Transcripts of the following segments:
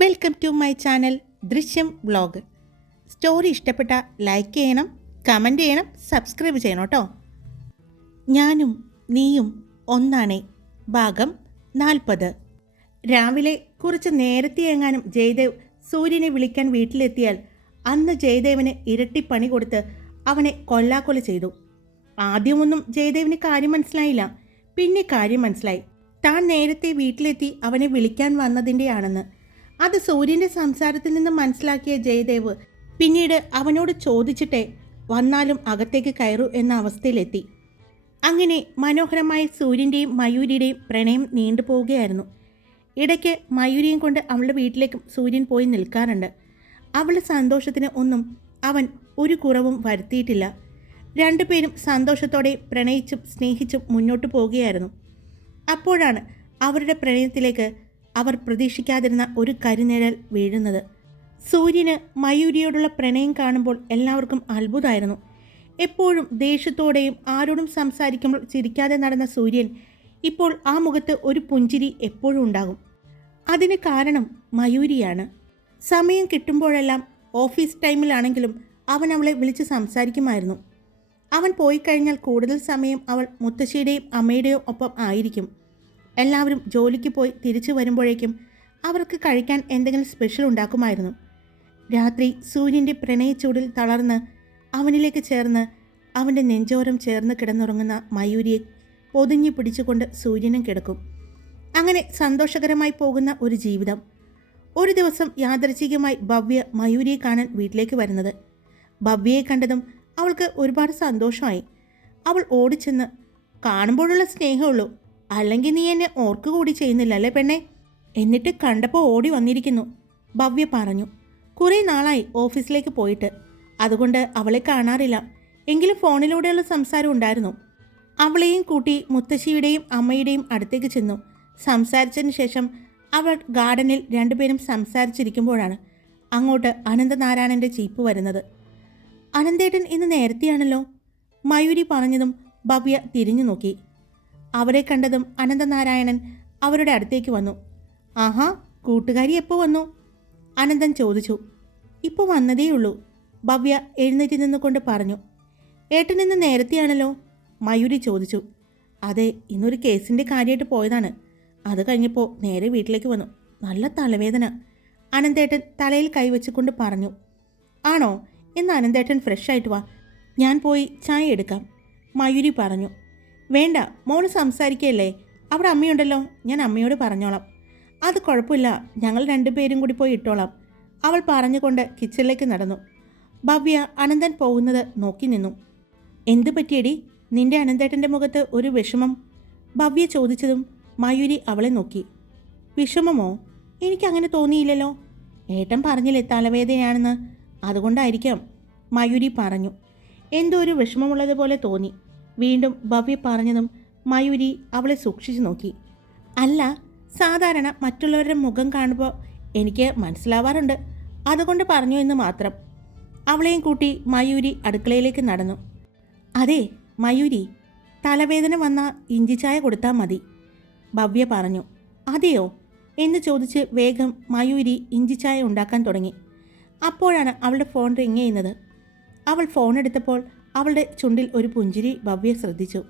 Welcome to my channel Drishyam vlog. Story ഇഷ്ടപ്പെട്ട like ചെയ്യണം comment ചെയ്യണം സബ്സ്ക്രൈബ് ചെയ്യണം കേട്ടോ. ഞാനും നീയും ഒന്നാണ് ഭാഗം നാൽപ്പത്. രാവിലെ കുറച്ച് നേരത്തെ എങ്ങാനും ജയദേവ് സൂര്യനെ വിളിക്കാൻ വീട്ടിലെത്തിയാൽ അന്ന് ജയദേവന് ഇരട്ടി പണി കൊടുത്ത് അവനെ കൊല്ലാക്കൊല ചെയ്തു. ആദ്യമൊന്നും ജയദേവിന് കാര്യം മനസ്സിലായില്ല. പിന്നെ കാര്യം മനസ്സിലായി. താൻ നേരത്തെ വീട്ടിലെത്തി അവനെ വിളിക്കാൻ വന്നതിന്റെയാണെന്ന് അത് സൂര്യന്റെ സംസാരത്തിൽ നിന്ന് മനസ്സിലാക്കിയ ജയദേവ് പിന്നീട് അവനോട് ചോദിച്ചിട്ടേ വന്നാലും അകത്തേക്ക് കയറൂ എന്ന അവസ്ഥയിലെത്തി. അങ്ങനെ മനോഹരമായ സൂര്യന്റെയും മയൂരിയുടെയും പ്രണയം നീണ്ടുപോവുകയായിരുന്നു ഇടയ്ക്ക് മയൂരിയും കൊണ്ട് അവളുടെ വീട്ടിലേക്കും സൂര്യൻ പോയി നിൽക്കാറുണ്ട്. അവളുടെ സന്തോഷത്തിന് ഒന്നും അവൻ ഒരു കുറവും വരുത്തിയിട്ടില്ല. രണ്ടുപേരും സന്തോഷത്തോടെ പ്രണയിച്ചും സ്നേഹിച്ചും മുന്നോട്ട് പോവുകയായിരുന്നു. അപ്പോഴാണ് അവരുടെ പ്രണയത്തിലേക്ക് അവർ പ്രതീക്ഷിക്കാതിരുന്ന ഒരു കരിനിഴൽ വീഴുന്നത്. സൂര്യന് മയൂരിയോടുള്ള പ്രണയം കാണുമ്പോൾ എല്ലാവർക്കും അത്ഭുതമായിരുന്നു. എപ്പോഴും ദേഷ്യത്തോടെയും ആരോടും സംസാരിക്കുമ്പോൾ ചിരിക്കാതെ നടന്ന സൂര്യൻ ഇപ്പോൾ ആ മുഖത്ത് ഒരു പുഞ്ചിരി എപ്പോഴും ഉണ്ടാകും. അതിന് കാരണം മയൂരിയാണ്. സമയം കിട്ടുമ്പോഴെല്ലാം ഓഫീസ് ടൈമിലാണെങ്കിലും അവൻ അവളെ വിളിച്ച് സംസാരിക്കുമായിരുന്നു. അവൻ പോയി കഴിഞ്ഞാൽ കൂടുതൽ സമയം അവൾ മുത്തശ്ശിയുടെയും അമ്മയുടെയും ഒപ്പം ആയിരിക്കും. എല്ലാവരും ജോലിക്ക് പോയി തിരിച്ചു വരുമ്പോഴേക്കും അവർക്ക് കഴിക്കാൻ എന്തെങ്കിലും സ്പെഷ്യൽ ഉണ്ടാക്കുമായിരുന്നു. രാത്രി സൂര്യന്റെ പ്രണയച്ചൂടിൽ തളർന്ന് അവനിലേക്ക് ചേർന്ന് അവന്റെ നെഞ്ചോരം ചേർന്ന് കിടന്നുറങ്ങുന്ന മയൂരിയെ പൊതിഞ്ഞു പിടിച്ചുകൊണ്ട് സൂര്യനും കിടക്കും. അങ്ങനെ സന്തോഷകരമായി പോകുന്ന ഒരു ജീവിതം. ഒരു ദിവസം യാദർച്ഛികമായി ഭവ്യ മയൂരിയെ കാണാൻ വീട്ടിലേക്ക് വരുന്നത്. ഭവ്യയെ കണ്ടതും അവൾക്ക് ഒരുപാട് സന്തോഷമായി. അവൾ ഓടിച്ചെന്ന് കാണുമ്പോഴുള്ള സ്നേഹമുള്ളൂ. അല്ലെങ്കിൽ നീ എന്നെ ഓർക്ക് കൂടി ചെയ്യുന്നില്ല അല്ലേ പെണ്ണെ? എന്നിട്ട് കണ്ടപ്പോൾ ഓടി വന്നിരിക്കുന്നു. ഭവ്യ പറഞ്ഞു കുറേ നാളായി ഓഫീസിലേക്ക് പോയിട്ട്. അതുകൊണ്ട് അവളെ കാണാറില്ല. എങ്കിലും ഫോണിലൂടെയുള്ള സംസാരം ഉണ്ടായിരുന്നു. അവളെയും കൂട്ടി മുത്തശ്ശിയുടെയും അമ്മയുടെയും അടുത്തേക്ക് ചെന്നു. സംസാരിച്ചതിന് ശേഷം അവൾ ഗാർഡനിൽ രണ്ടുപേരും സംസാരിച്ചിരിക്കുമ്പോഴാണ് അങ്ങോട്ട് അനന്തനാരായണന്റെ ചീപ്പ് വരുന്നത്. അനന്തേട്ടൻ ഇന്ന് നേരത്തെയാണല്ലോ? മയൂരി പറഞ്ഞതും ഭവ്യ തിരിഞ്ഞു നോക്കി അവരെ കണ്ടതും അനന്തനാരായണൻ അവരുടെ അടുത്തേക്ക് വന്നു. ആഹാ കൂട്ടുകാരി എപ്പോൾ വന്നു? അനന്തൻ ചോദിച്ചു. ഇപ്പോൾ വന്നതേയുള്ളൂ ഭവ്യ എഴുന്നേറ്റ് നിന്നുകൊണ്ട് പറഞ്ഞു. ഏട്ടൻ ഇന്ന് നേരത്തെയാണല്ലോ? മയൂരി ചോദിച്ചു. അതെ ഇന്നൊരു കേസിന്റെ കാര്യമായിട്ട് പോയതാണ്. അത് കഴിഞ്ഞപ്പോൾ നേരെ വീട്ടിലേക്ക് വന്നു. നല്ല തലവേദന അനന്തേട്ടൻ തലയിൽ കൈവച്ചുകൊണ്ട് പറഞ്ഞു. ആണോ? എന്ന് അനന്തേട്ടൻ ഫ്രഷ് ആയിട്ട് വാ. ഞാൻ പോയി ചായ എടുക്കാം മയൂരി പറഞ്ഞു. വേണ്ട മോൾ സംസാരിക്കുകയല്ലേ അവിടെ അമ്മയുണ്ടല്ലോ ഞാൻ അമ്മയോട് പറഞ്ഞോളാം. അത് കുഴപ്പമില്ല ഞങ്ങൾ രണ്ടുപേരും കൂടി പോയി ഇട്ടോളാം. അവൾ പറഞ്ഞുകൊണ്ട് കിച്ചണിലേക്ക് നടന്നു. ഭവ്യ അനന്തൻ പോകുന്നത് നോക്കി നിന്നു. എന്തു പറ്റിയടി? നിന്റെ അനന്തേട്ടന്റെ മുഖത്ത് ഒരു വിഷമം. ഭവ്യ ചോദിച്ചതും മയൂരി അവളെ നോക്കി. വിഷമമോ? എനിക്കങ്ങനെ തോന്നിയില്ലല്ലോ. ഏട്ടൻ പറഞ്ഞില്ലേ തലവേദനയാണെന്ന്? അതുകൊണ്ടായിരിക്കാം മയൂരി പറഞ്ഞു. എന്തോ ഒരു വിഷമമുള്ളതുപോലെ തോന്നി. വീണ്ടും ഭവ്യ പറഞ്ഞതും മയൂരി അവളെ സൂക്ഷിച്ചു നോക്കി. അല്ല സാധാരണ മറ്റുള്ളവരുടെ മുഖം കാണുമ്പോൾ എനിക്ക് മനസ്സിലാവാറുണ്ട്. അതുകൊണ്ട് പറഞ്ഞു എന്ന് മാത്രം. അവളെയും കൂട്ടി മയൂരി അടുക്കളയിലേക്ക് നടന്നു. അതെ മയൂരി തലവേദന വന്ന ഇഞ്ചിച്ചായ കൊടുത്താൽ മതി ഭവ്യ പറഞ്ഞു. അതെയോ? എന്ന് ചോദിച്ച് വേഗം മയൂരി ഇഞ്ചിച്ചായ ഉണ്ടാക്കാൻ തുടങ്ങി. അപ്പോഴാണ് അവളുടെ ഫോൺ റിങ് ചെയ്യുന്നത്. അവൾ ഫോൺ എടുത്തപ്പോൾ അവളുടെ ചുണ്ടിൽ ഒരു പുഞ്ചിരി ഭവ്യ ശ്രദ്ധിച്ചു.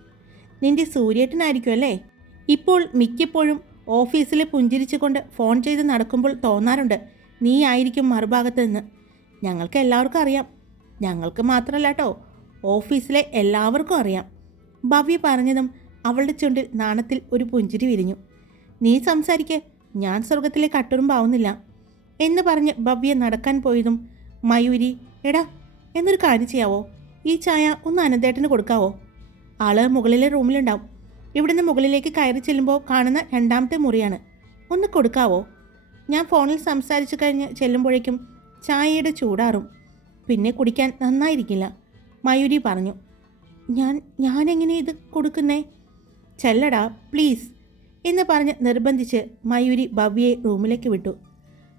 നിന്റെ സൂര്യേട്ടനായിരിക്കും അല്ലേ? ഇപ്പോൾ മിക്കപ്പോഴും ഓഫീസിൽ പുഞ്ചിരിച്ചുകൊണ്ട് ഫോൺ ചെയ്ത് നടക്കുമ്പോൾ തോന്നാറുണ്ട് നീ ആയിരിക്കും മറുഭാഗത്ത് നിന്ന്. ഞങ്ങൾക്ക് എല്ലാവർക്കും അറിയാം. ഞങ്ങൾക്ക് മാത്രമല്ല കേട്ടോ ഓഫീസിലെ എല്ലാവർക്കും അറിയാം. ഭവ്യ പറഞ്ഞതും അവളുടെ ചുണ്ടിൽ നാണത്തിൽ ഒരു പുഞ്ചിരി വിരിഞ്ഞു. നീ സംസാരിക്ക് ഞാൻ സ്വർഗത്തിലെ കട്ടുറുമ്പാവുന്നില്ല എന്ന് പറഞ്ഞ് ഭവ്യ നടക്കാൻ പോയതും മയൂരി എടാ എന്നൊരു കാര്യം ചെയ്യാവോ? ഈ ചായ ഒന്ന് അനന്തേട്ടന് കൊടുക്കാവോ? ആൾ മുകളിലെ റൂമിലുണ്ടാവും. ഇവിടുന്ന് മുകളിലേക്ക് കയറി ചെല്ലുമ്പോൾ കാണുന്ന രണ്ടാമത്തെ മുറിയാണ്. ഒന്ന് കൊടുക്കാവോ? ഞാൻ ഫോണിൽ സംസാരിച്ചു കഴിഞ്ഞ് ചെല്ലുമ്പോഴേക്കും ചായയുടെ ചൂടാറും. പിന്നെ കുടിക്കാൻ നന്നായിരിക്കില്ല മയൂരി പറഞ്ഞു. ഞാൻ ഞാനെങ്ങനെ ഇത് കൊടുക്കുന്നേ? ചെല്ലടാ പ്ലീസ് എന്ന് പറഞ്ഞ് നിർബന്ധിച്ച് മയൂരി ഭവ്യയെ റൂമിലേക്ക് വിട്ടു.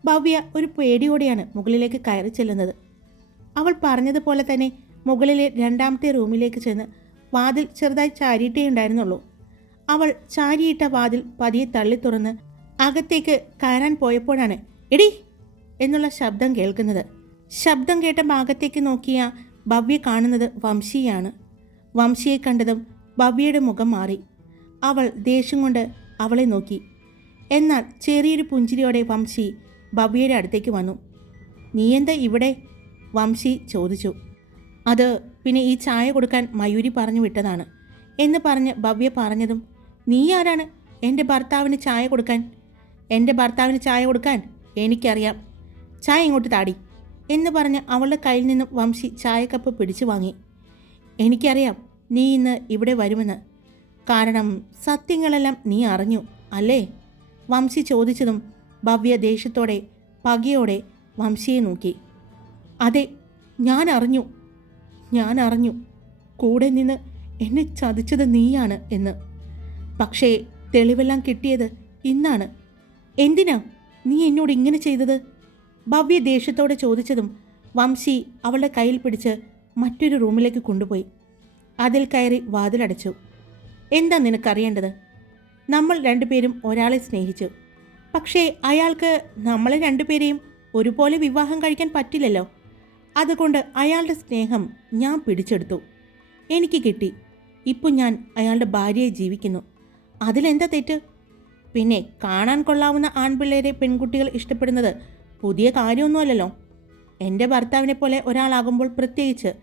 ഭവ്യ ഒരു പേടിയോടെയാണ് മുകളിലേക്ക് കയറി ചെല്ലുന്നത്. അവൾ പറഞ്ഞതുപോലെ തന്നെ മുകളിലെ രണ്ടാമത്തെ റൂമിലേക്ക് ചെന്ന് വാതിൽ ചെറുതായി ചാരിയിട്ടേ ഉണ്ടായിരുന്നുള്ളൂ. അവൾ ചാരിയിട്ട വാതിൽ പതിയെ തള്ളി തുറന്ന് അകത്തേക്ക് കയറാൻ പോയപ്പോഴാണ് എടി! എന്നുള്ള ശബ്ദം കേൾക്കുന്നത്. ശബ്ദം കേട്ട ഭാഗത്തേക്ക് നോക്കിയ ഭവ്യ കാണുന്നത് വംശിയാണ്. വംശിയെ കണ്ടതും ഭവ്യയുടെ മുഖം മാറി. അവൾ ദേഷ്യം കൊണ്ട് അവളെ നോക്കി. എന്നാൽ ചെറിയൊരു പുഞ്ചിരിയോടെ വംശി ഭവ്യയുടെ അടുത്തേക്ക് വന്നു. നീ എന്താ ഇവിടെ? വംശി ചോദിച്ചു. അത് പിന്നെ ഈ ചായ കൊടുക്കാൻ മയൂരി പറഞ്ഞു വിട്ടതാണ്. എന്ന് പറഞ്ഞ് ഭവ്യ പറഞ്ഞതും നീ ആരാണ്? എന്റെ ഭർത്താവിന് ചായ കൊടുക്കാൻ? എന്റെ ഭർത്താവിന് ചായ കൊടുക്കാൻ? എനിക്കറിയാം. ചായ ഇങ്ങോട്ട് താടി. എന്ന് പറഞ്ഞ് അവളുടെ കയ്യിൽ നിന്നും വംശി ചായക്കപ്പ് പിടിച്ചു വാങ്ങി. എനിക്കറിയാം നീ ഇന്ന് ഇവിടെ വരുമെന്ന്. കാരണം സത്യങ്ങളെല്ലാം നീ അറിഞ്ഞു അല്ലേ? വംശി ചോദിച്ചതും ഭവ്യ ദേഷ്യത്തോടെ പകയോടെ വംശിയെ നോക്കി. അതെ ഞാൻ അറിഞ്ഞു. ഞാൻ അറിഞ്ഞു കൂടെ നിന്ന് എന്നെ ചതിച്ചത് നീയാണ് എന്ന്. പക്ഷേ തെളിവെല്ലാം കിട്ടിയത് ഇന്നാണ്. എന്തിനാ നീ എന്നോട് ഇങ്ങനെ ചെയ്തത്? ഭവ്യ ദേഷ്യത്തോടെ ചോദിച്ചതും വംശി അവളുടെ കയ്യിൽ പിടിച്ച് മറ്റൊരു റൂമിലേക്ക് കൊണ്ടുപോയി. അതിൽ കയറി വാതിലടച്ചു. എന്താ നിനക്കറിയേണ്ടത്? നമ്മൾ രണ്ടുപേരും ഒരാളെ സ്നേഹിച്ചു. പക്ഷേ അയാൾക്ക് നമ്മളെ രണ്ടുപേരെയും ഒരുപോലെ വിവാഹം കഴിക്കാൻ പറ്റില്ലല്ലോ. അതുകൊണ്ട് അയാളുടെ സ്നേഹം ഞാൻ പിടിച്ചെടുത്തു. എനിക്ക് കിട്ടി. ഇപ്പോൾ ഞാൻ അയാളുടെ ഭാര്യയെ ജീവിക്കുന്നു. അതിലെന്താ തെറ്റ്? പിന്നെ കാണാൻ കൊള്ളാവുന്ന ആൺപിള്ളേരെ പെൺകുട്ടികൾ ഇഷ്ടപ്പെടുന്നത് പുതിയ കാര്യമൊന്നുമല്ലല്ലോ. എന്റെ ഭർത്താവിനെ പോലെ ഒരാളാകുമ്പോൾ പ്രത്യേകിച്ച്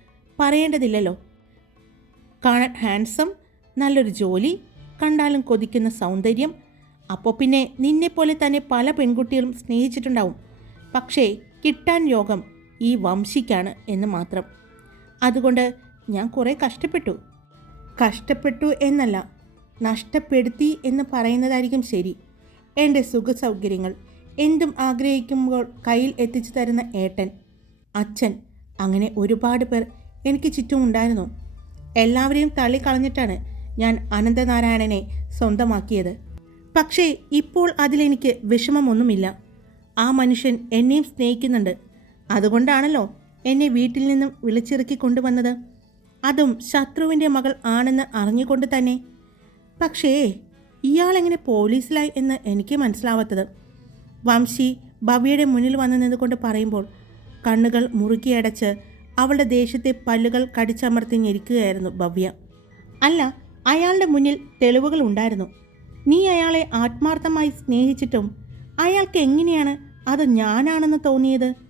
പറയേണ്ടതില്ലല്ലോ. കാണാൻ ഹാൻസം നല്ലൊരു ജോലി കണ്ടാലും കൊതിക്കുന്ന സൗന്ദര്യം. അപ്പോൾ പിന്നെ നിന്നെപ്പോലെ തന്നെ പല പെൺകുട്ടികളും സ്നേഹിച്ചിട്ടുണ്ടാവും. പക്ഷേ കിട്ടാൻ യോഗം ഈ വംശിക്കാണ് എന്ന് മാത്രം. അതുകൊണ്ട് ഞാൻ കുറേ കഷ്ടപ്പെട്ടു. കഷ്ടപ്പെട്ടു എന്നല്ല നഷ്ടപ്പെടുത്തി എന്ന് പറയുന്നതായിരിക്കും ശരി. എന്റെ സുഖസൗകര്യങ്ങൾ എന്തും ആഗ്രഹിക്കുമ്പോൾ കയ്യിൽ എത്തിച്ചു തരുന്ന ഏട്ടൻ അച്ഛൻ അങ്ങനെ ഒരുപാട് പേർ എനിക്ക് ചുറ്റും ഉണ്ടായിരുന്നു. എല്ലാവരെയും തള്ളിക്കളഞ്ഞിട്ടാണ് ഞാൻ അനന്തനാരായണനെ സ്വന്തമാക്കിയത്. പക്ഷേ ഇപ്പോൾ അതിലെനിക്ക് വിഷമമൊന്നുമില്ല. ആ മനുഷ്യൻ എന്നെയും സ്നേഹിക്കുന്നുണ്ട്. അതുകൊണ്ടാണല്ലോ എന്നെ വീട്ടിൽ നിന്നും വിളിച്ചിറക്കി കൊണ്ടുവന്നത്. അതും ശത്രുവിന്റെ മകൾ ആണെന്ന് അറിഞ്ഞുകൊണ്ട് തന്നെ. പക്ഷേ ഇയാളെങ്ങനെ പോലീസിലായി എന്ന് എനിക്ക് മനസ്സിലാവാത്തത്. വംശി ഭവ്യയുടെ മുന്നിൽ വന്നു നിന്നുകൊണ്ട് പറയുമ്പോൾ കണ്ണുകൾ മുറുക്കിയടച്ച് അവളുടെ ദേഷ്യത്തെ പല്ലുകൾ കടിച്ചമർത്തി ഞെരിക്കുകയായിരുന്നു ഭവ്യ. അല്ല അയാളുടെ മുന്നിൽ തെളിവുകൾ ഉണ്ടായിരുന്നു. നീ അയാളെ ആത്മാർത്ഥമായി സ്നേഹിച്ചിട്ടും അയാൾക്ക് എങ്ങനെയാണ് അത് ഞാനാണെന്ന് തോന്നിയത്?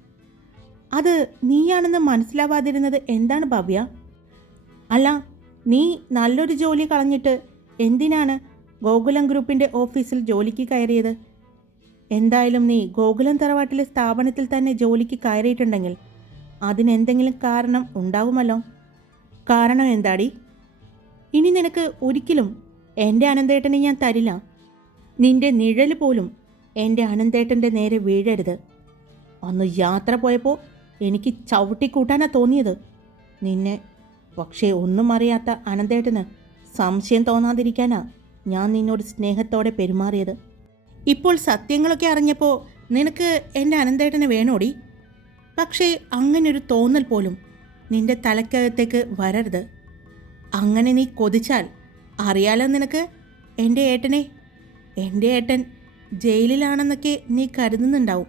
അത് നീയാണെന്ന് മനസ്സിലാവാതിരുന്നത് എന്താണ് ഭവ്യ? അല്ല നീ നല്ലൊരു ജോലി കളഞ്ഞിട്ട് എന്തിനാണ് ഗോകുലം ഗ്രൂപ്പിന്റെ ഓഫീസിൽ ജോലിക്ക് കയറിയത്? എന്തായാലും നീ ഗോകുലം തറവാട്ടിലെ സ്ഥാപനത്തിൽ തന്നെ ജോലിക്ക് കയറിയിട്ടുണ്ടെങ്കിൽ അതിനെന്തെങ്കിലും കാരണം ഉണ്ടാവുമല്ലോ. കാരണം എന്താടി? ഇനി നിനക്ക് ഒരിക്കലും എന്റെ അനന്തേട്ടനെ ഞാൻ തരില്ല. നിന്റെ നിഴൽ പോലും എന്റെ അനന്തേട്ടന്റെ നേരെ വീഴരുത്. അന്ന് യാത്ര പോയപ്പോൾ എനിക്ക് ചവിട്ടിക്കൂട്ടാനാ തോന്നിയത്. നിന്നെ. പക്ഷേ ഒന്നും അറിയാത്ത അനന്തേട്ടന് സംശയം തോന്നാതിരിക്കാനാ ഞാൻ നിന്നോട് സ്നേഹത്തോടെ പെരുമാറിയത്. ഇപ്പോൾ സത്യങ്ങളൊക്കെ അറിഞ്ഞപ്പോൾ നിനക്ക് എന്റെ അനന്തേട്ടനെ വേണോടി? പക്ഷേ അങ്ങനൊരു തോന്നൽ പോലും നിന്റെ തലക്കകത്തേക്ക് വരരുത്. അങ്ങനെ നീ കൊതിച്ചാൽ അറിയാലോ നിനക്ക് എന്റെ ഏട്ടനെ? എന്റെ ഏട്ടൻ ജയിലിലാണെന്നൊക്കെ നീ കരുതുന്നുണ്ടാവും.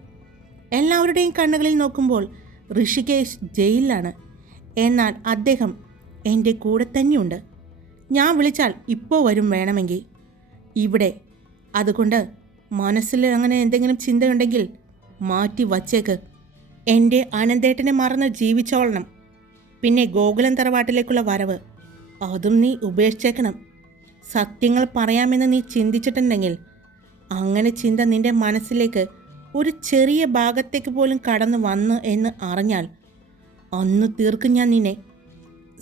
എല്ലാവരുടെയും കണ്ണുകളിൽ നോക്കുമ്പോൾ ഋഷികേശ് ജയിലിലാണ്. എന്നാൽ അദ്ദേഹം എന്റെ കൂടെ തന്നെയുണ്ട്. ഞാൻ വിളിച്ചാൽ ഇപ്പോൾ വരും വേണമെങ്കിൽ. ഇവിടെ. അതുകൊണ്ട് മനസ്സിൽ അങ്ങനെ എന്തെങ്കിലും ചിന്തയുണ്ടെങ്കിൽ മാറ്റി വച്ചേക്ക്. എന്റെ അനന്തേട്ടനെ മറന്ന് ജീവിച്ചോളണം. പിന്നെ ഗോകുലം തറവാട്ടിലേക്കുള്ള വരവ്. അതും നീ ഉപേക്ഷിച്ചേക്കണം. സത്യങ്ങൾ പറയാമെന്ന് നീ ചിന്തിച്ചിട്ടുണ്ടെങ്കിൽ അങ്ങനെ ചിന്ത നിന്റെ മനസ്സിലേക്ക് ഒരു ചെറിയ ഭാഗത്തേക്ക് പോലും കടന്നു വന്നു എന്ന് അറിഞ്ഞാൽ അന്ന് തീർക്കും ഞാൻ നിന്നെ.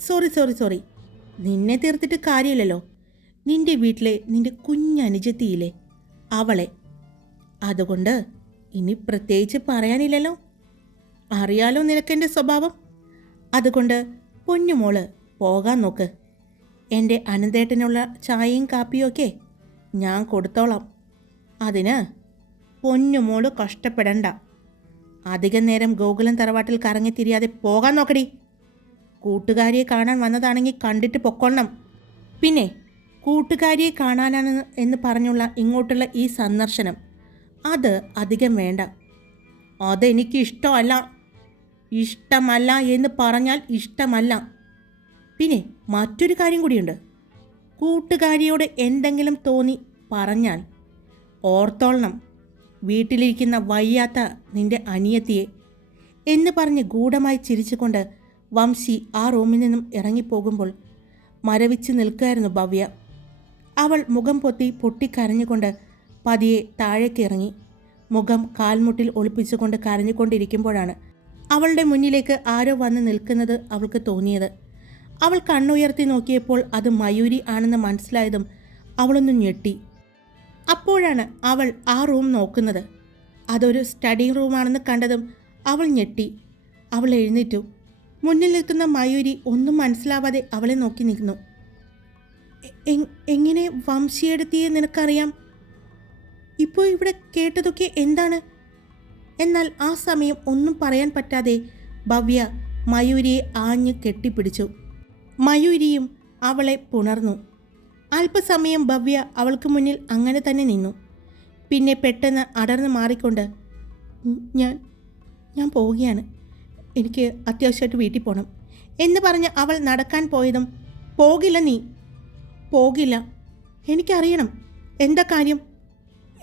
Sorry sorry sorry. നിന്നെ തീർത്തിട്ട് കാര്യമില്ലല്ലോ. നിന്റെ വീട്ടിലെ നിന്റെ കുഞ്ഞനുജത്തിയില്ലേ? അവളെ. അതുകൊണ്ട് ഇനി പ്രത്യേകിച്ച് പറയാനില്ലല്ലോ. അറിയാലോ നിനക്കെന്റെ സ്വഭാവം? അതുകൊണ്ട് പൊന്നുമോൾ പോകാൻ നോക്ക്. എന്റെ അനന്തേട്ടനുള്ള ചായയും കാപ്പിയും ഒക്കെ ഞാൻ കൊടുത്തോളാം. അതിന് പൊന്നുമോൾ കഷ്ടപ്പെടണ്ട. അധികം നേരം ഗോകുലം തറവാട്ടിൽ കറങ്ങി തിരിയാതെ പോകാൻ നോക്കടി. കൂട്ടുകാരിയെ കാണാൻ വന്നതാണെങ്കിൽ കണ്ടിട്ട് പൊക്കൊള്ളണം പിന്നെ കൂട്ടുകാരിയെ കാണാനാണ് എന്ന് പറഞ്ഞുള്ള ഇങ്ങോട്ടുള്ള ഈ സന്ദർശനം. അത് അധികം വേണ്ട. അതെനിക്ക് ഇഷ്ടമല്ല. ഇഷ്ടമല്ല എന്ന് പറഞ്ഞാൽ ഇഷ്ടമല്ല. പിന്നെ മറ്റൊരു കാര്യം കൂടിയുണ്ട്. കൂട്ടുകാരിയോട് എന്തെങ്കിലും തോന്നി പറഞ്ഞാൽ ഓർത്തോളണം. വീട്ടിലിരിക്കുന്ന വയ്യാത്ത നിന്റെ അനിയത്തിയെ എന്ന് പറഞ്ഞ് ഗൂഢമായി ചിരിച്ചുകൊണ്ട് വംശി ആ റൂമിൽ നിന്നും ഇറങ്ങിപ്പോകുമ്പോൾ മരവിച്ച് നിൽക്കുകയായിരുന്നു ഭവ്യ. അവൾ മുഖം പൊത്തി പൊട്ടിക്കരഞ്ഞുകൊണ്ട് പതിയെ താഴേക്ക് ഇറങ്ങി മുഖം കാൽമുട്ടിൽ ഒളിപ്പിച്ചുകൊണ്ട് കരഞ്ഞുകൊണ്ടിരിക്കുമ്പോഴാണ് അവളുടെ മുന്നിലേക്ക് ആരോ വന്ന് നിൽക്കുന്നത് അവൾക്ക് തോന്നിയത്. അവൾ കണ്ണുയർത്തി നോക്കിയപ്പോൾ അത് മയൂരി ആണെന്ന് മനസ്സിലായതും അവളൊന്ന് ഞെട്ടി. അപ്പോഴാണ് അവൾ ആ റൂം നോക്കുന്നത്. അതൊരു സ്റ്റഡി റൂമാണെന്ന് കണ്ടതും അവൾ ഞെട്ടി. അവൾ എഴുന്നേറ്റു. മുന്നിൽ നിൽക്കുന്ന മയൂരി ഒന്നും മനസ്സിലാവാതെ അവളെ നോക്കി നിൽക്കുന്നു "എ- എങ്- എങ്ങനെ വംശിയെടുത്തിയെ നിനക്കറിയാം? ഇപ്പോൾ ഇവിടെ കേട്ടതൊക്കെ എന്താണ്? എന്നാൽ ആ സമയം ഒന്നും പറയാൻ പറ്റാതെ ഭവ്യ മയൂരിയെ ആഞ്ഞ് കെട്ടിപ്പിടിച്ചു. മയൂരിയും അവളെ പുണർന്നു. അല്പസമയം ഭവ്യ അവൾക്ക് മുന്നിൽ അങ്ങനെ തന്നെ നിന്നു. പിന്നെ പെട്ടെന്ന് അടർന്ന് മാറിക്കൊണ്ട് ഞാൻ ഞാൻ പോവുകയാണ്. എനിക്ക് അത്യാവശ്യമായിട്ട് വീട്ടിൽ പോകണം എന്ന് പറഞ്ഞ് അവൾ നടക്കാൻ പോയതും പോകില്ല നീ. പോകില്ല. എനിക്കറിയണം. എന്താ കാര്യം?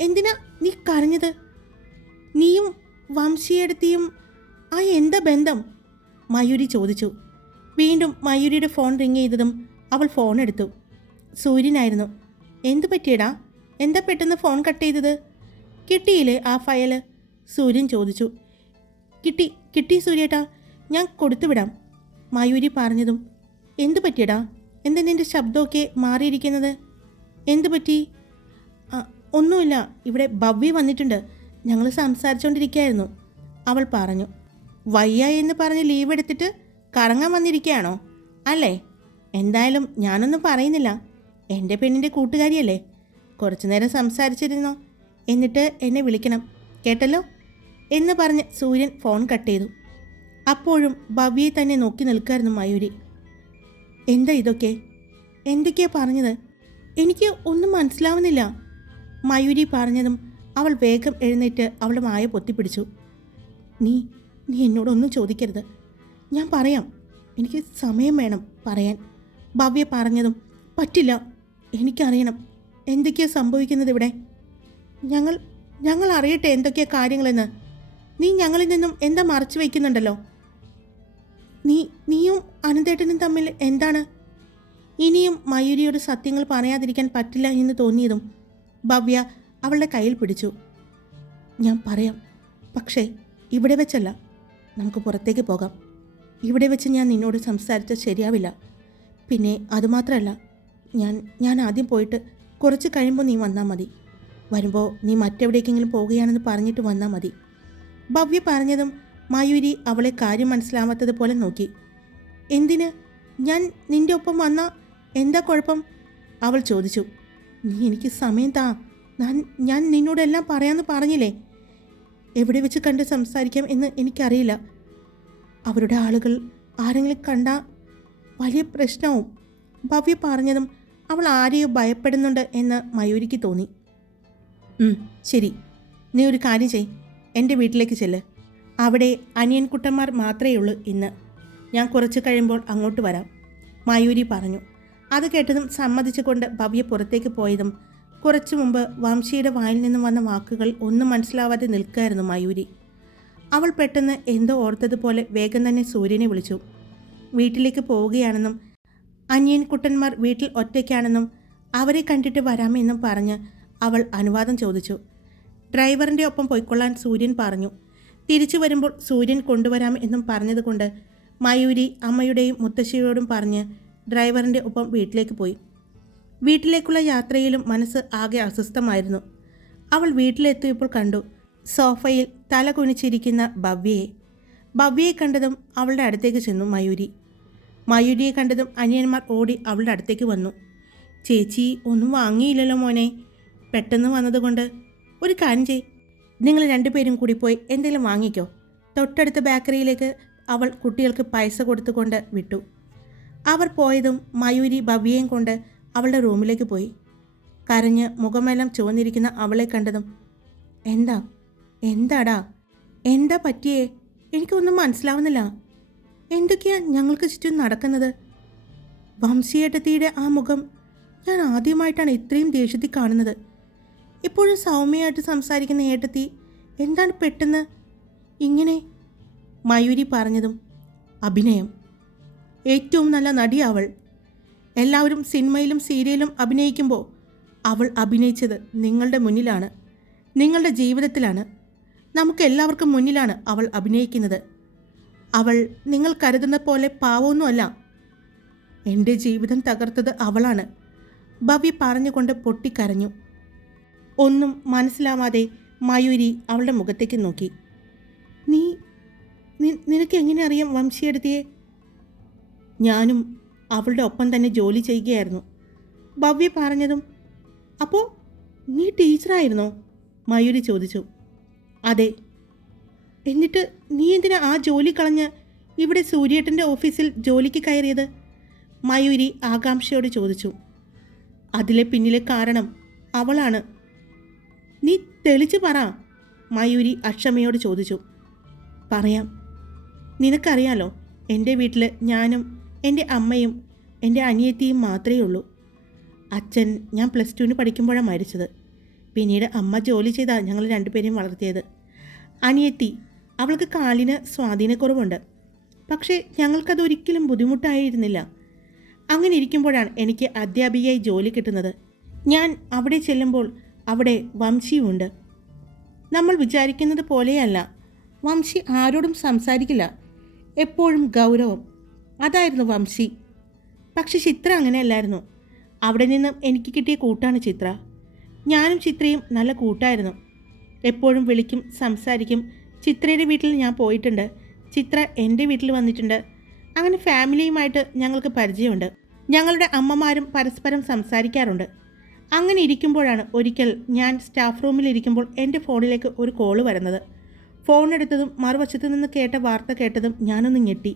എന്തിനാ നീ കരഞ്ഞത്? നീയും വംശിയെടുത്തിയും ആ എന്താ ബന്ധം? മയൂരി ചോദിച്ചു. വീണ്ടും മയൂരിയുടെ ഫോൺ റിങ് ചെയ്തതും അവൾ ഫോൺ എടുത്തു സൂര്യനായിരുന്നു. എന്തു പറ്റിയടാ? എന്താ പെട്ടെന്ന് ഫോൺ കട്ട് ചെയ്തത്? കിട്ടിയില്ലേ ആ ഫയൽ? സൂര്യൻ ചോദിച്ചു. കിട്ടി കിട്ടി സൂര്യേട്ടാ. ഞാൻ കൊടുത്തുവിടാം മായൂരി പറഞ്ഞതും. എന്തു പറ്റിയടാ? എന്താ നിന്റെ ശബ്ദമൊക്കെ മാറിയിരിക്കുന്നത്? എന്തു പറ്റി? ഒന്നുമില്ല. ഇവിടെ ഭവ്യ വന്നിട്ടുണ്ട്. ഞങ്ങൾ സംസാരിച്ചുകൊണ്ടിരിക്കുകയായിരുന്നു അവൾ പറഞ്ഞു. വയ്യ എന്ന് പറഞ്ഞ് ലീവ് എടുത്തിട്ട് കറങ്ങാൻ വന്നിരിക്കുകയാണോ? അല്ലേ? എന്തായാലും ഞാനൊന്നും പറയുന്നില്ല. എന്റെ പെണ്ണിന്റെ കൂട്ടുകാരിയല്ലേ? കുറച്ചു നേരം സംസാരിച്ചിരുന്നു? എന്നിട്ട് എന്നെ വിളിക്കണം കേട്ടല്ലോ? എന്ന് പറഞ്ഞ് സൂര്യൻ ഫോൺ കട്ട് ചെയ്തു. അപ്പോഴും ഭവ്യയെ തന്നെ നോക്കി നിൽക്കായിരുന്നു മയൂരി. എന്താ ഇതൊക്കെ? എന്തൊക്കെയാ പറഞ്ഞത്? എനിക്ക് ഒന്നും മനസ്സിലാവുന്നില്ല. മയൂരി പറഞ്ഞതും അവൾ വേഗം എഴുന്നേറ്റ് അവളുടെ മായ പൊത്തിപ്പിടിച്ചു. നീ നീ എന്നോടൊന്നും ചോദിക്കരുത്. ഞാൻ പറയാം. എനിക്ക് സമയം വേണം പറയാൻ. ഭവ്യ പറഞ്ഞതും പറ്റില്ല. എനിക്കറിയണം എന്തൊക്കെയാ സംഭവിക്കുന്നത് ഇവിടെ. ഞങ്ങൾ ഞങ്ങൾ അറിയട്ടെ എന്തൊക്കെയാ കാര്യങ്ങളെന്ന്. നീ ഞങ്ങളിൽ നിന്നും എന്താ മറച്ചു വയ്ക്കുന്നുണ്ടല്ലോ? നീ നീയും അനന്തേട്ടനും തമ്മിൽ എന്താണ്? ഇനിയും മയൂരിയോട് സത്യങ്ങൾ പറയാതിരിക്കാൻ പറ്റില്ല എന്ന് തോന്നിയതും ഭവ്യ അവളുടെ കയ്യിൽ പിടിച്ചു. ഞാൻ പറയാം പക്ഷേ ഇവിടെ വെച്ചല്ല. നമുക്ക് പുറത്തേക്ക് പോകാം. ഇവിടെ വെച്ച് ഞാൻ നിന്നോട് സംസാരിച്ച ശരിയാവില്ല. പിന്നെ അതുമാത്രമല്ല ഞാൻ ഞാൻ ആദ്യം പോയിട്ട് കുറച്ച് കഴിയുമ്പോൾ നീ വന്നാൽ മതി. വരുമ്പോൾ നീ മറ്റെവിടേക്കെങ്കിലും പോവുകയാണെന്ന് പറഞ്ഞിട്ട് വന്നാൽ മതി. ഭവ്യ പറഞ്ഞതും മായൂരി അവളെ കാര്യം മനസ്സിലാവാത്തതുപോലെ നോക്കി. എന്തിന്? ഞാൻ നിന്റെ ഒപ്പം വന്ന എന്താ കുഴപ്പം? അവൾ ചോദിച്ചു. നീ എനിക്ക് സമയം താ. ഞാൻ ഞാൻ നിന്നോടെല്ലാം പറയാമെന്ന് പറഞ്ഞില്ലേ? എവിടെ വെച്ച് കണ്ട് സംസാരിക്കാം എന്ന് എനിക്കറിയില്ല. അവരുടെ ആളുകൾ ആരെങ്കിലും കണ്ട വലിയ പ്രശ്നവും ഭവ്യ പറഞ്ഞതും അവൾ ആരെയോ ഭയപ്പെടുന്നുണ്ട് എന്ന് മയൂരിക്ക് തോന്നി. ശരി. നീ ഒരു കാര്യം ചെയ്. എന്റെ വീട്ടിലേക്ക് ചെല്ല്. അവിടെ അനിയൻകുട്ടന്മാർ മാത്രമേ ഉള്ളൂ ഇന്ന്. ഞാൻ കുറച്ച് കഴിയുമ്പോൾ അങ്ങോട്ട് വരാം. മയൂരി പറഞ്ഞു. അത് കേട്ടതും സമ്മതിച്ചുകൊണ്ട് ഭവ്യ പുറത്തേക്ക് പോയതും കുറച്ചു മുമ്പ് വംശിയുടെ വായിൽ നിന്നും വന്ന വാക്കുകൾ ഒന്നും മനസ്സിലാവാതെ നിൽക്കുകയായിരുന്നു മയൂരി. അവൾ പെട്ടെന്ന് എന്തോ ഓർത്തതുപോലെ വേഗം തന്നെ സൂര്യനെ വിളിച്ചു. വീട്ടിലേക്ക് പോവുകയാണെന്നും അനിയൻ കുട്ടന്മാർ വീട്ടിൽ ഒറ്റയ്ക്കാണെന്നും അവരെ കണ്ടിട്ട് വരാമെന്നും പറഞ്ഞ് അവൾ അനുവാദം ചോദിച്ചു. ഡ്രൈവറിന്റെ ഒപ്പം പൊയ്ക്കൊള്ളാൻ സൂര്യൻ പറഞ്ഞു. തിരിച്ചു വരുമ്പോൾ സൂര്യൻ കൊണ്ടുവരാം എന്നും പറഞ്ഞതുകൊണ്ട് മയൂരി അമ്മയുടെയും മുത്തശ്ശിയോടും പറഞ്ഞ് ഡ്രൈവറിന്റെ ഒപ്പം വീട്ടിലേക്ക് പോയി. വീട്ടിലേക്കുള്ള യാത്രയിലും മനസ്സ് ആകെ അസ്വസ്ഥമായിരുന്നു. അവൾ വീട്ടിലെത്തിയപ്പോൾ കണ്ടു സോഫയിൽ തല കുനിച്ചിരിക്കുന്ന ഭവ്യയെ. ഭവ്യയെ കണ്ടതും അവളുടെ അടുത്തേക്ക് ചെന്നു മയൂരി. മയൂരിയെ കണ്ടതും അനിയന്മാർ ഓടി അവളുടെ അടുത്തേക്ക് വന്നു. ചേച്ചി ഒന്നും വാങ്ങിയില്ലല്ലോ മോനെ. പെട്ടെന്ന് വന്നതുകൊണ്ട് ഒരു കാര്യം ചെയ് നിങ്ങൾ രണ്ടുപേരും കൂടി പോയി എന്തെങ്കിലും വാങ്ങിക്കോ. തൊട്ടടുത്ത ബേക്കറിയിലേക്ക് അവൾ കുട്ടികൾക്ക് പൈസ കൊടുത്തുകൊണ്ട് വിട്ടു. അവർ പോയതും മയൂരി ഭവ്യയും കൊണ്ട് അവളുടെ റൂമിലേക്ക് പോയി. കരഞ്ഞ് മുഖമെല്ലാം ചുവന്നിരിക്കുന്ന അവളെ കണ്ടതും എന്താ? എന്താടാ? എന്താ പറ്റിയേ? എനിക്കൊന്നും മനസ്സിലാവുന്നില്ല. എന്തൊക്കെയാ ഞങ്ങൾക്ക് ചുറ്റും നടക്കുന്നത്? വംശീയേട്ടത്തിയുടെ ആ മുഖം ഞാൻ ആദ്യമായിട്ടാണ് ഇത്രയും ദേഷ്യത്തിൽ കാണുന്നത്. ഇപ്പോഴും സൗമ്യമായിട്ട് സംസാരിക്കുന്ന ഏട്ടത്തി എന്താണ് പെട്ടെന്ന് ഇങ്ങനെ മയൂരി പറഞ്ഞതും? അഭിനയം. ഏറ്റവും നല്ല നടി അവൾ. എല്ലാവരും സിനിമയിലും സീരിയലും അഭിനയിക്കുമ്പോൾ അവൾ അഭിനയിച്ചത് നിങ്ങളുടെ മുന്നിലാണ്. നിങ്ങളുടെ ജീവിതത്തിലാണ്. നമുക്ക് എല്ലാവർക്കും മുന്നിലാണ് അവൾ അഭിനയിക്കുന്നത്. അവൾ നിങ്ങൾ കരുതുന്ന പോലെ പാവമൊന്നുമല്ല. എന്റെ ജീവിതം തകർത്തത് അവളാണ്. ഭവ്യ പറഞ്ഞുകൊണ്ട് പൊട്ടിക്കരഞ്ഞു. ഒന്നും മനസ്സിലാവാതെ മയൂരി അവളുടെ മുഖത്തേക്ക് നോക്കി. നീ നിനക്ക് എങ്ങനെ അറിയാം വംശിയെടുത്തിയെ? ഞാനും അവളുടെ ഒപ്പം തന്നെ ജോലി ചെയ്യുകയായിരുന്നു. ഭവ്യ പറഞ്ഞതും അപ്പോൾ നീ ടീച്ചറായിരുന്നോ? മയൂരി ചോദിച്ചു. അതെ എന്നിട്ട് നീ എന്തിനാ ആ ജോലി കളഞ്ഞ് ഇവിടെ സൂര്യേട്ടന്റെ ഓഫീസിൽ ജോലിക്ക് കയറിയത്? മയൂരി ആകാംക്ഷയോട് ചോദിച്ചു. അതിലെ പിന്നിലെ കാരണം അവളാണ്. നീ തെളിച്ചു പറ മയൂരി അക്ഷമയോട് ചോദിച്ചു. പറയാം. നിനക്കറിയാലോ എന്റെ വീട്ടിൽ ഞാനും എന്റെ അമ്മയും എന്റെ അനിയത്തിയും മാത്രമേ ഉള്ളൂ. അച്ഛൻ ഞാൻ പ്ലസ് ടുവിന് പഠിക്കുമ്പോഴാണ് മരിച്ചത്. പിന്നീട് അമ്മ ജോലി ചെയ്താണ് ഞങ്ങൾ രണ്ടുപേരെയും വളർത്തിയത്. അനിയത്തി അവൾക്ക് കാലിന് സ്വാധീനക്കുറവുണ്ട് പക്ഷേ ഞങ്ങൾക്കത് ഒരിക്കലും ബുദ്ധിമുട്ടായിരുന്നില്ല. അങ്ങനെ ഇരിക്കുമ്പോഴാണ് എനിക്ക് അധ്യാപികയായി ജോലി കിട്ടുന്നത്. ഞാൻ അവിടെ ചെല്ലുമ്പോൾ അവിടെ വംശിയുമുണ്ട് നമ്മൾ വിചാരിക്കുന്നത് പോലെയല്ല. വംശി ആരോടും സംസാരിക്കില്ല. എപ്പോഴും ഗൗരവം. അതായിരുന്നു വംശി. പക്ഷെ ചിത്ര അങ്ങനെയല്ലായിരുന്നു. അവിടെ നിന്നും എനിക്ക് കിട്ടിയ കൂട്ടാണ് ചിത്ര. ഞാനും ചിത്രയും നല്ല കൂട്ടായിരുന്നു. എപ്പോഴും വിളിക്കും സംസാരിക്കും ചിത്രയുടെ വീട്ടിൽ ഞാൻ പോയിട്ടുണ്ട്. ചിത്ര എന്റെ വീട്ടിൽ വന്നിട്ടുണ്ട്. അങ്ങനെ ഫാമിലിയുമായിട്ട് ഞങ്ങൾക്ക് പരിചയമുണ്ട്. ഞങ്ങളുടെ അമ്മമാരും പരസ്പരം സംസാരിക്കാറുണ്ട്. അങ്ങനെ ഇരിക്കുമ്പോഴാണ് ഒരിക്കൽ ഞാൻ സ്റ്റാഫ് റൂമിൽ ഇരിക്കുമ്പോൾ എന്റെ ഫോണിലേക്ക് ഒരു കോൾ വരുന്നത്. ഫോൺ എടുത്തതും മറുവശത്ത് നിന്ന് കേട്ട വാർത്ത കേട്ടതും ഞാനൊന്ന് ഞെട്ടി.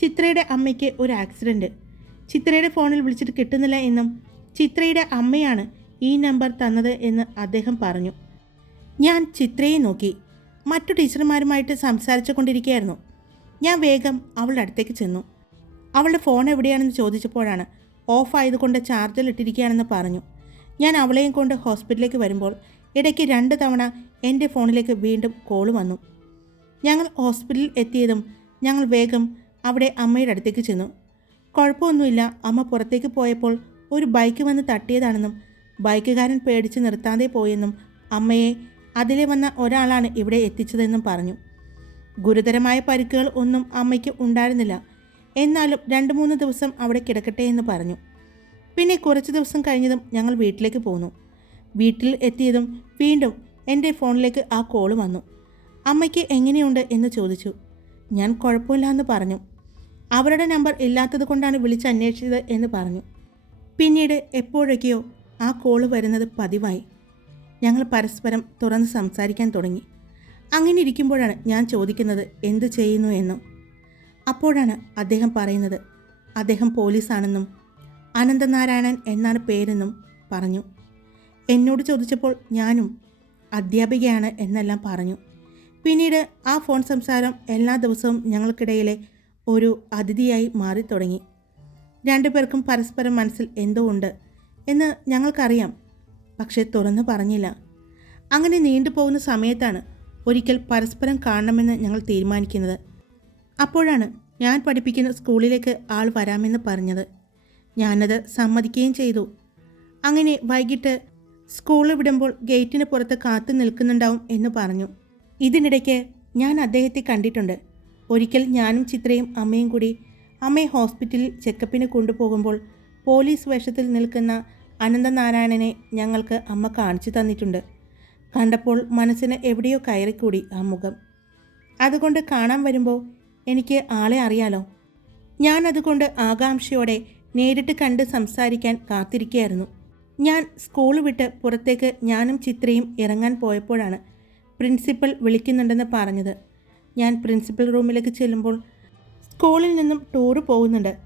ചിത്രയുടെ അമ്മയ്ക്ക് ഒരു ആക്സിഡന്റ് ചിത്രയുടെ ഫോണിൽ വിളിച്ചിട്ട് കിട്ടുന്നില്ല എന്നും ചിത്രയുടെ അമ്മയാണ് ഈ നമ്പർ തന്നത് എന്ന് അദ്ദേഹം പറഞ്ഞു. ഞാൻ ചിത്രയെ നോക്കി. മറ്റു ടീച്ചർമാരുമായിട്ട് സംസാരിച്ചു കൊണ്ടിരിക്കുകയായിരുന്നു ഞാൻ വേഗം അവളുടെ അടുത്തേക്ക് ചെന്നു. അവളുടെ ഫോൺ എവിടെയാണെന്ന് ചോദിച്ചപ്പോഴാണ് ഓഫ് ആയതുകൊണ്ട് ചാർജർ ഇട്ടിരിക്കുകയാണെന്ന് പറഞ്ഞു. ഞാൻ അവളെയും കൊണ്ട് ഹോസ്പിറ്റലിലേക്ക് വരുമ്പോൾ ഇടയ്ക്ക് രണ്ട് തവണ എന്റെ ഫോണിലേക്ക് വീണ്ടും കോൾ വന്നു. ഞങ്ങൾ ഹോസ്പിറ്റലിൽ എത്തിയതും ഞങ്ങൾ വേഗം അവിടെ അമ്മയുടെ അടുത്തേക്ക് ചെന്നു. കുഴപ്പമൊന്നുമില്ല അമ്മ പുറത്തേക്ക് പോയപ്പോൾ ഒരു ബൈക്ക് വന്ന് തട്ടിയതാണെന്നും ബൈക്കുകാരൻ പേടിച്ച് നിർത്താതെ പോയെന്നും അമ്മയെ അതിലെ വന്ന ഒരാളാണ് ഇവിടെ എത്തിച്ചതെന്നും പറഞ്ഞു. ഗുരുതരമായ പരിക്കുകൾ ഒന്നും അമ്മയ്ക്ക് ഉണ്ടായിരുന്നില്ല. എന്നാലും രണ്ട് മൂന്ന് ദിവസം അവിടെ കിടക്കട്ടെ എന്ന് പറഞ്ഞു. പിന്നെ കുറച്ച് ദിവസം കഴിഞ്ഞതും ഞങ്ങൾ വീട്ടിലേക്ക് പോന്നു. വീട്ടിൽ എത്തിയതും വീണ്ടും എന്റെ ഫോണിലേക്ക് ആ കോൾ വന്നു. അമ്മയ്ക്ക് എങ്ങനെയുണ്ട് എന്ന് ചോദിച്ചു. ഞാൻ കുഴപ്പമില്ല എന്ന് പറഞ്ഞു. അവരുടെ നമ്പർ ഇല്ലാത്തത് കൊണ്ടാണ് വിളിച്ച് അന്വേഷിച്ചത് എന്ന് പറഞ്ഞു. പിന്നീട് എപ്പോഴൊക്കെയോ ആ കോൾ വരുന്നത് പതിവായി. ഞങ്ങൾ പരസ്പരം തുറന്ന് സംസാരിക്കാൻ തുടങ്ങി. അങ്ങനെ ഇരിക്കുമ്പോഴാണ് ഞാൻ ചോദിക്കുന്നത് എന്ത് ചെയ്യുന്നു എന്നും? അപ്പോഴാണ് അദ്ദേഹം പറയുന്നത് അദ്ദേഹം പോലീസാണെന്നും അനന്തനാരായണൻ എന്നാണ് പേരെന്നും പറഞ്ഞു. എന്നോട് ചോദിച്ചപ്പോൾ ഞാനും അധ്യാപികയാണ് എന്നെല്ലാം പറഞ്ഞു. പിന്നീട് ആ ഫോൺ സംസാരം എല്ലാ ദിവസവും ഞങ്ങൾക്കിടയിലെ ഒരു അതിഥിയായി മാറി തുടങ്ങി രണ്ടുപേർക്കും പരസ്പരം മനസ്സിൽ എന്തോ ഉണ്ട് എന്ന് ഞങ്ങൾക്കറിയാം. പക്ഷേ തുറന്നു പറഞ്ഞില്ല. അങ്ങനെ നീണ്ടുപോകുന്ന സമയത്താണ് ഒരിക്കൽ പരസ്പരം കാണണമെന്ന് ഞങ്ങൾ തീരുമാനിക്കുന്നത്. അപ്പോഴാണ് ഞാൻ പഠിപ്പിക്കുന്ന സ്കൂളിലേക്ക് ആൾ വരാമെന്ന് പറഞ്ഞത്. ഞാനത് സമ്മതിക്കുകയും ചെയ്തു. അങ്ങനെ വൈകിട്ട് സ്കൂളിൽ വിടുമ്പോൾ ഗേറ്റിന് പുറത്ത് കാത്തു നിൽക്കുന്നുണ്ടാവും എന്ന് പറഞ്ഞു. ഇതിനിടയ്ക്ക് ഞാൻ അദ്ദേഹത്തെ കണ്ടിട്ടുണ്ട്. ഒരിക്കൽ ഞാനും ചിത്രയും അമ്മയും കൂടി അമ്മയെ ഹോസ്പിറ്റലിൽ ചെക്കപ്പിന് കൊണ്ടുപോകുമ്പോൾ പോലീസ് വേഷത്തിൽ നിൽക്കുന്ന അനന്തനാരായണനെ ഞങ്ങൾക്ക് അമ്മ കാണിച്ചു തന്നിട്ടുണ്ട്. കണ്ടപ്പോൾ മനസ്സിന് എവിടെയോ കയറിക്കൂടി ആ മുഖം. അതുകൊണ്ട് കാണാൻ വരുമ്പോൾ എനിക്ക് ആളെ അറിയാലോ. ഞാൻ അതുകൊണ്ട് ആകാംക്ഷയോടെ നേരിട്ട് കണ്ട് സംസാരിക്കാൻ കാത്തിരിക്കുകയായിരുന്നു. ഞാൻ സ്കൂൾ വിട്ട് പുറത്തേക്ക് ഞാനും ചിത്രയും ഇറങ്ങാൻ പോയപ്പോഴാണ് പ്രിൻസിപ്പൽ വിളിക്കുന്നുണ്ടെന്ന് പറഞ്ഞത്. ഞാൻ പ്രിൻസിപ്പൽ റൂമിലേക്ക് ചെല്ലുമ്പോൾ സ്കൂളിൽ നിന്നും ടൂറ് പോകുന്നുണ്ട്.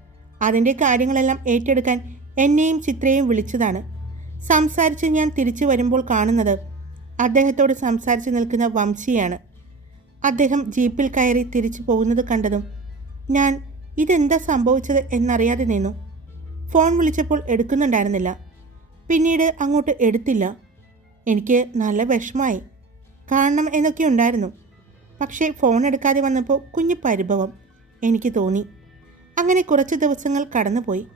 അതിന്റെ കാര്യങ്ങളെല്ലാം ഏറ്റെടുക്കാൻ എന്നെയും ചിത്രയും വിളിച്ചതാണ്. സംസാരിച്ച് ഞാൻ തിരിച്ചു വരുമ്പോൾ കാണുന്നത് അദ്ദേഹത്തോട് സംസാരിച്ച് നിൽക്കുന്ന വംശിയാണ്. അദ്ദേഹം ജീപ്പിൽ കയറി തിരിച്ചു പോകുന്നത് കണ്ടതും ഞാൻ ഇതെന്താ സംഭവിച്ചത് എന്നറിയാതെ നിന്നു. ഫോൺ വിളിച്ചപ്പോൾ എടുക്കുന്നുണ്ടായിരുന്നില്ല. പിന്നീട് അങ്ങോട്ട് എടുത്തില്ല. എനിക്ക് നല്ല വിഷമായി കാണണം എന്നൊക്കെ ഉണ്ടായിരുന്നു. പക്ഷേ ഫോൺ എടുക്കാതെ വന്നപ്പോൾ കുഞ്ഞു പരിഭവം എനിക്ക് തോന്നി. അങ്ങനെ കുറച്ച് ദിവസങ്ങൾ കടന്നുപോയി.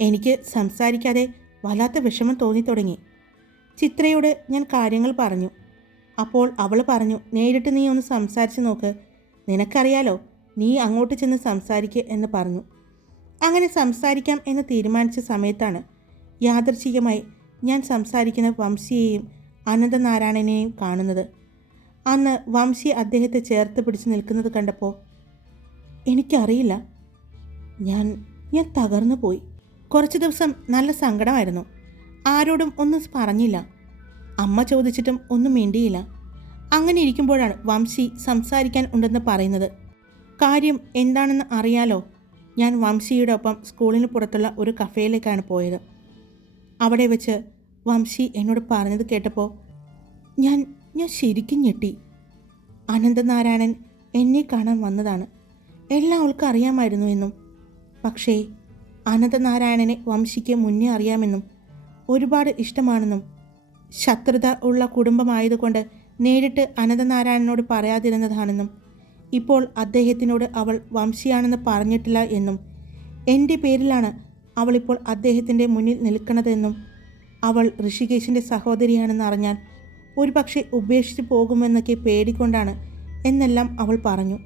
എനിക്ക് സംസാരിക്കാതെ വല്ലാത്ത വിഷമം തോന്നി തുടങ്ങി ചിത്രയോട് ഞാൻ കാര്യങ്ങൾ പറഞ്ഞു. അപ്പോൾ അവൾ പറഞ്ഞു നേരിട്ട് നീ ഒന്ന് സംസാരിച്ച് നോക്ക്. നിനക്കറിയാലോ നീ അങ്ങോട്ട് ചെന്ന് സംസാരിക്കുക എന്ന് പറഞ്ഞു. അങ്ങനെ സംസാരിക്കാം എന്ന് തീരുമാനിച്ച സമയത്താണ് യാദർച്ഛികമായി ഞാൻ സംസാരിക്കുന്ന വംശിയെയും അനന്തനാരായണനെയും കാണുന്നത്. അന്ന് വംശി അദ്ദേഹത്തെ ചേർത്ത് പിടിച്ച് നിൽക്കുന്നത് കണ്ടപ്പോൾ എനിക്കറിയില്ല. ഞാൻ ഞാൻ തകർന്നു പോയി കുറച്ച് ദിവസം നല്ല സങ്കടമായിരുന്നു. ആരോടും ഒന്നും പറഞ്ഞില്ല. അമ്മ ചോദിച്ചിട്ടും ഒന്നും മിണ്ടിയില്ല. അങ്ങനെ ഇരിക്കുമ്പോഴാണ് വംശി സംസാരിക്കാൻ ഉണ്ടെന്ന് പറയുന്നത്. കാര്യം എന്താണെന്ന് അറിയാലോ? ഞാൻ വംശിയുടെ ഒപ്പം സ്കൂളിന് പുറത്തുള്ള ഒരു കഫേയിലേക്കാണ് പോയത്. അവിടെ വെച്ച് വംശി എന്നോട് പറഞ്ഞത് കേട്ടപ്പോൾ ഞാൻ ഞാൻ ശരിക്കും ഞെട്ടി. അനന്തനാരായണൻ എന്നെ കാണാൻ വന്നതാണ്. എല്ലാം അവൾക്ക് അറിയാമായിരുന്നു എന്നും. പക്ഷേ അനന്തനാരായണനെ വംശിക്ക് മുന്നേ അറിയാമെന്നും ഒരുപാട് ഇഷ്ടമാണെന്നും ശത്രുത ഉള്ള കുടുംബമായതുകൊണ്ട് നേരിട്ട് അനന്തനാരായണനോട് പറയാതിരുന്നതാണെന്നും ഇപ്പോൾ അദ്ദേഹത്തിനോട് അവൾ വംശിയാണെന്ന് പറഞ്ഞിട്ടില്ല എന്നും എന്റെ പേരിലാണ് അവളിപ്പോൾ അദ്ദേഹത്തിന്റെ മുന്നിൽ നിൽക്കണതെന്നും അവൾ ഋഷികേശിന്റെ സഹോദരിയാണെന്ന് അറിഞ്ഞാൽ ഒരുപക്ഷെ ഉപേക്ഷിച്ച് പോകുമെന്നൊക്കെ പേടിക്കൊണ്ടാണ് എന്നെല്ലാം അവൾ പറഞ്ഞു.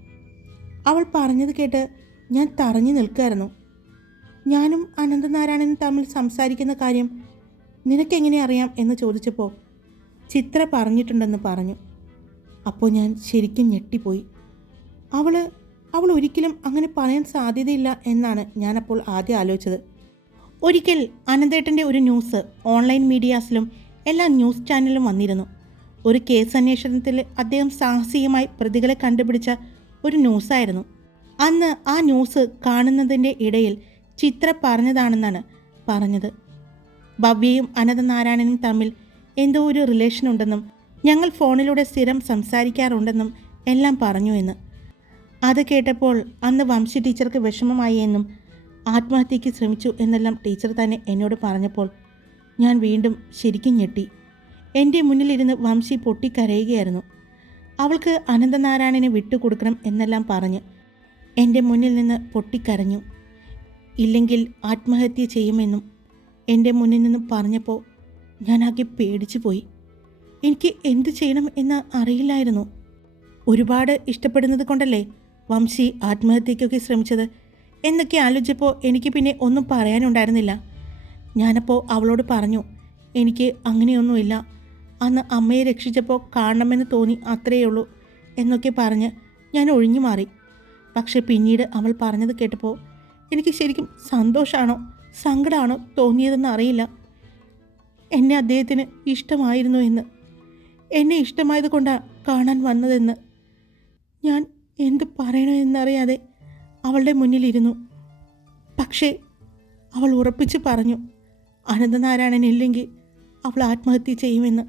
അവൾ പറഞ്ഞത് കേട്ട് ഞാൻ തറഞ്ഞു നിൽക്കായിരുന്നു. ഞാനും അനന്തനാരായണനും തമ്മിൽ സംസാരിക്കുന്ന കാര്യം നിനക്കെങ്ങനെ അറിയാം എന്ന് ചോദിച്ചപ്പോൾ ചിത്ര പറഞ്ഞിട്ടുണ്ടെന്ന് പറഞ്ഞു. അപ്പോൾ ഞാൻ ശരിക്കും ഞെട്ടിപ്പോയി. അവൾ അവൾ ഒരിക്കലും അങ്ങനെ പറയാൻ സാധ്യതയില്ല എന്നാണ് ഞാനപ്പോൾ ആദ്യം ആലോചിച്ചത്. ഒരിക്കൽ അനന്തേട്ടന്റെ ഒരു ന്യൂസ് ഓൺലൈൻ മീഡിയാസിലും എല്ലാ ന്യൂസ് ചാനലിലും വന്നിരുന്നു. ഒരു കേസ് അന്വേഷണത്തിൽ അദ്ദേഹം സാഹസികമായി പ്രതികളെ കണ്ടുപിടിച്ച ഒരു ന്യൂസായിരുന്നു. അന്ന് ആ ന്യൂസ് കാണുന്നതിന്റെ ഇടയിൽ ചിത്ര പറഞ്ഞതാണെന്നാണ് പറഞ്ഞത്. ഭവ്യയും അനന്തനാരായണനും തമ്മിൽ എന്തോ ഒരു റിലേഷൻ ഉണ്ടെന്നും ഞങ്ങൾ ഫോണിലൂടെ സ്ഥിരം സംസാരിക്കാറുണ്ടെന്നും എല്ലാം പറഞ്ഞു എന്ന്. അത് കേട്ടപ്പോൾ അന്ന് വംശി ടീച്ചർക്ക് വിഷമമായി എന്നും ആത്മഹത്യയ്ക്ക് ശ്രമിച്ചു എന്നെല്ലാം ടീച്ചർ തന്നെ എന്നോട് പറഞ്ഞപ്പോൾ ഞാൻ വീണ്ടും ശരിക്കും ഞെട്ടി. എന്റെ മുന്നിലിരുന്ന് വംശി പൊട്ടിക്കരയുകയായിരുന്നു. അവൾക്ക് അനന്തനാരായണനെ വിട്ടുകൊടുക്കണം എന്നെല്ലാം പറഞ്ഞ് എന്റെ മുന്നിൽ നിന്ന് പൊട്ടിക്കരഞ്ഞു. ഇല്ലെങ്കിൽ ആത്മഹത്യ ചെയ്യുമെന്നും എന്റെ മുന്നിൽ നിന്നും പറഞ്ഞപ്പോൾ ഞാനാകെ പേടിച്ചു പോയി. എനിക്ക് എന്തു ചെയ്യണം എന്ന് അറിയില്ലായിരുന്നു. ഒരുപാട് ഇഷ്ടപ്പെടുന്നത് കൊണ്ടല്ലേ വംശി ആത്മഹത്യയ്ക്കൊക്കെ ശ്രമിച്ചത് എന്നൊക്കെ ആലോചിച്ചപ്പോൾ എനിക്ക് പിന്നെ ഒന്നും പറയാനുണ്ടായിരുന്നില്ല. ഞാനപ്പോൾ അവളോട് പറഞ്ഞു എനിക്ക് അങ്ങനെയൊന്നുമില്ല. അന്ന് അമ്മയെ രക്ഷിച്ചപ്പോൾ കാണണമെന്ന് തോന്നി അത്രയേ ഉള്ളൂ എന്നൊക്കെ പറഞ്ഞ് ഞാൻ ഒഴിഞ്ഞു മാറി പക്ഷെ പിന്നീട് അവൾ പറഞ്ഞത് കേട്ടപ്പോൾ എനിക്ക് ശരിക്കും സന്തോഷമാണോ സങ്കടമാണോ തോന്നിയതെന്ന് അറിയില്ല. എന്നെ അദ്ദേഹത്തിന് ഇഷ്ടമായിരുന്നു എന്ന്. എന്നെ ഇഷ്ടമായത് കൊണ്ടാണ് കാണാൻ വന്നതെന്ന്. ഞാൻ എന്ത് പറയണമെന്നറിയാതെ അവളുടെ മുന്നിലിരുന്നു. പക്ഷേ അവൾ ഉറപ്പിച്ച് പറഞ്ഞു അനന്തനാരായണൻ ഇല്ലെങ്കിൽ അവൾ ആത്മഹത്യ ചെയ്യുമെന്ന്.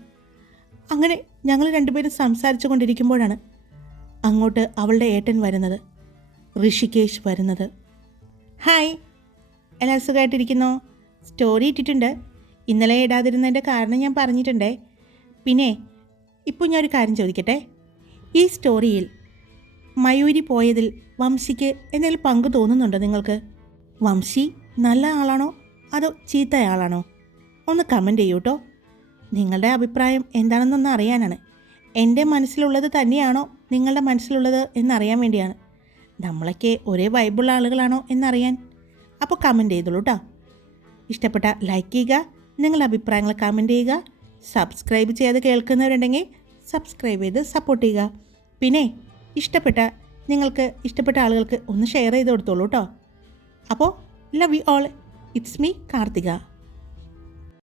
അങ്ങനെ ഞങ്ങൾ രണ്ടുപേരും സംസാരിച്ചു കൊണ്ടിരിക്കുമ്പോഴാണ് അങ്ങോട്ട് അവളുടെ ഏട്ടൻ വരുന്നത് ഋഷികേശ് വരുന്നത്. ഹായ്. എല്ലാം സുഖമായിട്ടിരിക്കുന്നോ? സ്റ്റോറി ഇട്ടിട്ടുണ്ട്. ഇന്നലെ ഇടാതിരുന്നതിന്റെ കാരണം ഞാൻ പറഞ്ഞിട്ടുണ്ടേ. പിന്നെ ഇപ്പോൾ ഞാൻ ഒരു കാര്യം ചോദിക്കട്ടെ? ഈ സ്റ്റോറിയിൽ മയൂരി പോയതിൽ വംശിക്ക് എന്തെങ്കിലും പങ്ക് തോന്നുന്നുണ്ടോ നിങ്ങൾക്ക്? വംശി നല്ല ആളാണോ? അതോ ചീത്തയാളാണോ? ഒന്ന് കമന്റ് ചെയ്യൂ കേട്ടോ നിങ്ങളുടെ അഭിപ്രായം എന്താണെന്നൊന്ന് അറിയാനാണ്. എന്റെ മനസ്സിലുള്ളത് തന്നെയാണോ നിങ്ങളുടെ മനസ്സിലുള്ളത് എന്നറിയാൻ വേണ്ടിയാണ്. നമ്മളൊക്കെ ഒരേ വൈബുള്ള ആളുകളാണോ എന്നറിയാൻ. അപ്പോൾ കമന്റ് ചെയ്തോളൂ കേട്ടോ ഇഷ്ടപ്പെട്ട ലൈക്ക് ചെയ്യുക നിങ്ങളുടെ അഭിപ്രായങ്ങൾ കമന്റ് ചെയ്യുക സബ്സ്ക്രൈബ് ചെയ്ത് കേൾക്കുന്നവരുണ്ടെങ്കിൽ സബ്സ്ക്രൈബ് ചെയ്ത് സപ്പോർട്ട് ചെയ്യുക. പിന്നെ ഇഷ്ടപ്പെട്ട നിങ്ങൾക്ക് ഇഷ്ടപ്പെട്ട ആളുകൾക്ക് ഒന്ന് ഷെയർ ചെയ്ത് കൊടുത്തോളൂ കേട്ടോ അപ്പോൾ love you all it's me Karthika.